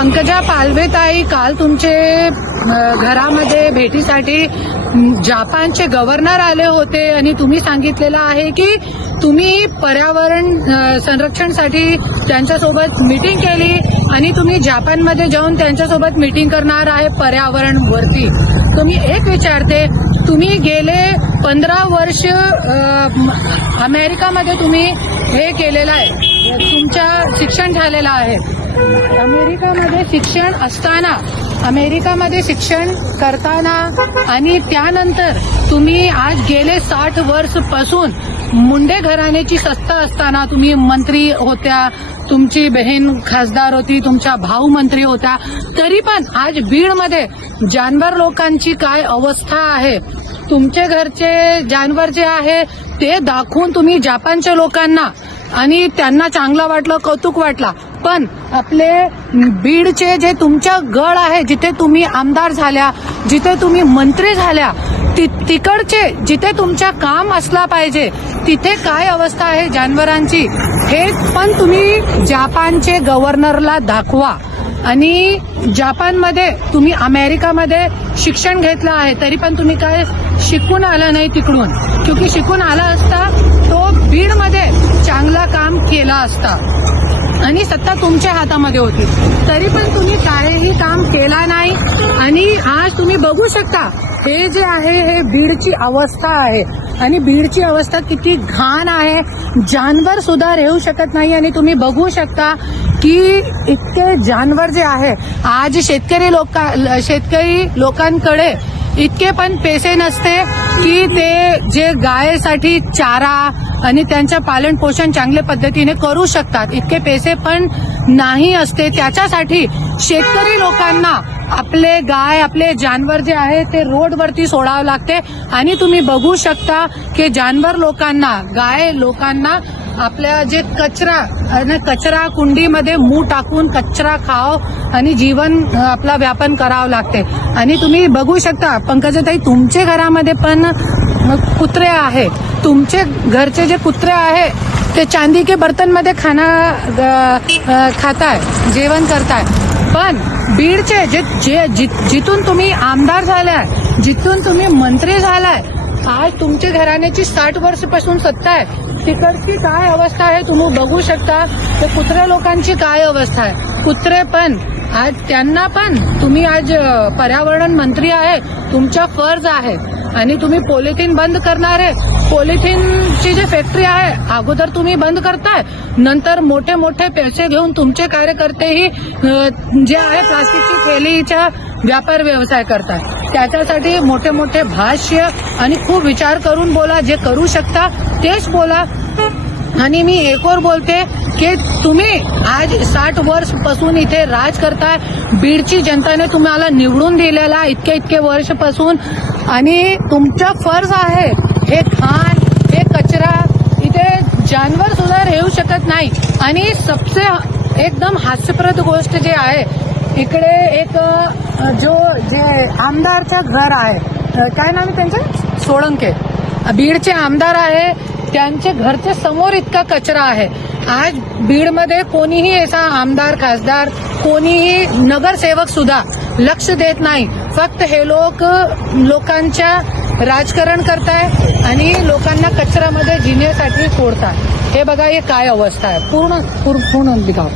पंकजा पालवेताई, काल तुमचे घरामध्ये भेटीसाठी जपानचे गव्हर्नर आले होते आणि तुम्ही सांगितलेलं आहे की तुम्ही पर्यावरण संरक्षणासाठी त्यांच्यासोबत मीटिंग केली आणि तुम्ही जपानमध्ये जाऊन त्यांच्यासोबत मीटिंग करणार आहे पर्यावरणवरती. तुम्ही एक विचारते, तुम्ही गेले 15 वर्ष अमेरिकामध्ये तुम्ही हे केलेलं आहे, तुमचं शिक्षण झालेलं आहे. अमेरिकामध्ये शिक्षण करताना आणि त्यानंतर तुम्ही आज गेले 60 वर्ष पासून मुंडे घराण्याची सत्ता असताना तुम्ही मंत्री होत्या, तुमची बहीण खासदार होती, तुमचा भाऊ मंत्री होता, तरी पण आज बीडमध्ये जानवर लोकांची काय अवस्था आहे, तुमचे घरचे जानवर जे आहे ते दाखवून तुम्ही जपानच्या लोकांना आणि त्यांना चांगलं वाटलं, कौतुक वाटला. पण आपले बीडचे जे तुमच्या गड आहे, जिथे तुम्ही आमदार झाल्या, जिथे तुम्ही मंत्री झाल्या, तिकडचे जिथे तुमच्या काम असला पाहिजे तिथे काय अवस्था आहे जानवरांची, हे पण तुम्ही जपानचे गव्हर्नरला दाखवा. आणि जपानमध्ये तुम्ही अमेरिकामध्ये शिक्षण घेतलं आहे, तरी पण तुम्ही काय शिकून आला नाही तिकडून, क्योंकि शिकून आला असता तो बीडमध्ये चांगला काम केला असता आणि सत्ता तुमच्या हातामध्ये होती, तरी पण तुम्ही काहीही काम केला नाही. आणि आज तुम्ही बघू शकता हे जे आहे हे बीडची अवस्था आहे आणि बीडची अवस्था किती घाण आहे, जानवर सुद्धा राहू शकत नाही. आणि तुम्ही बघू शकता की इतके जानवर जे आहे, आज शेतकरी लोकांकडे इतके पण पैसे नसते की ते जे गायसाठी चारा आणि त्यांचं पालन पोषण चांगल्या पद्धतीने करू शकतात, इतके पैसे पण नाही असते. त्याच्यासाठी शेतकरी लोकांना आपले गाय, आपले जानवर जे आहे ते रोडवरती सोडावं लागते. आणि तुम्ही बघू शकता की जानवर लोकांना, गाय लोकांना आपल्या जे कचरा कुंडीमध्ये मूग टाकून कचरा खाव आणि जीवन आपला व्यापन करावं लागते. आणि तुम्ही बघू शकता पंकजाताई, तुमच्या घरामध्ये पण कुत्रे आहे, तुमचे घरचे जे कुत्रे आहे ते चांदी के बर्तन मध्ये खाना खाताय, जेवण करताय. पण बीडचे जिथून तुम्ही आमदार झालाय, जिथून तुम्ही मंत्री झालाय, आज तुमच्या घराण्याची 60 वर्षापासून सत्ता आहे, तिकडची काय अवस्था आहे तुम्ही बघू शकता. ते कुत्र्या लोकांची काय अवस्था आहे. कुत्रे पण आज त्यांना पण तुम्ही आज पर्यावरण मंत्री आहे, तुमचा फर्ज आहे आणि तुम्ही पॉलिथिन बंद करणार आहे. पॉलिथिनची जी फॅक्टरी आहे अगोदर तुम्ही बंद करताय, नंतर मोठे मोठे पैसे घेऊन तुमचे कार्यकर्तेही जे आहे प्लास्टिकची थैलीचा व्यापार व्यवसाय करताय. त्याच्यासाठी मोठे मोठे भाष्य आणि खूप विचार करून बोला, जे करू शकता तेच बोला. आणि मी एक और बोलते की तुम्ही आज 60 वर्ष पासून इथे राज करताय, बीडची जनताने तुम्हाला निवडून दिलेला इतके वर्षपासून, आणि तुमचा फर्ज आहे हे खाण, हे कचरा, इथे जानवर सुद्धा राहू शकत नाही. आणि सबसे एकदम हास्यप्रद गोष्ट जे आहे, इकडे एक जे आमदारचं घर आहे, काय नाव आहे त्यांचं, सोळंके, बीडचे आमदार आहे, त्यांच्या घरच्या समोर इतका कचरा आहे. आज बीडमध्ये कोणीही असा आमदार, खासदार, कोणीही नगरसेवक सुद्धा लक्ष देत नाही. फक्त हे लोकांच्या राजकारण करताय आणि लोकांना कचऱ्यामध्ये जिण्यासाठी सोडताय. हे बघा हे काय अवस्था आहे, पूर्ण दिखाव.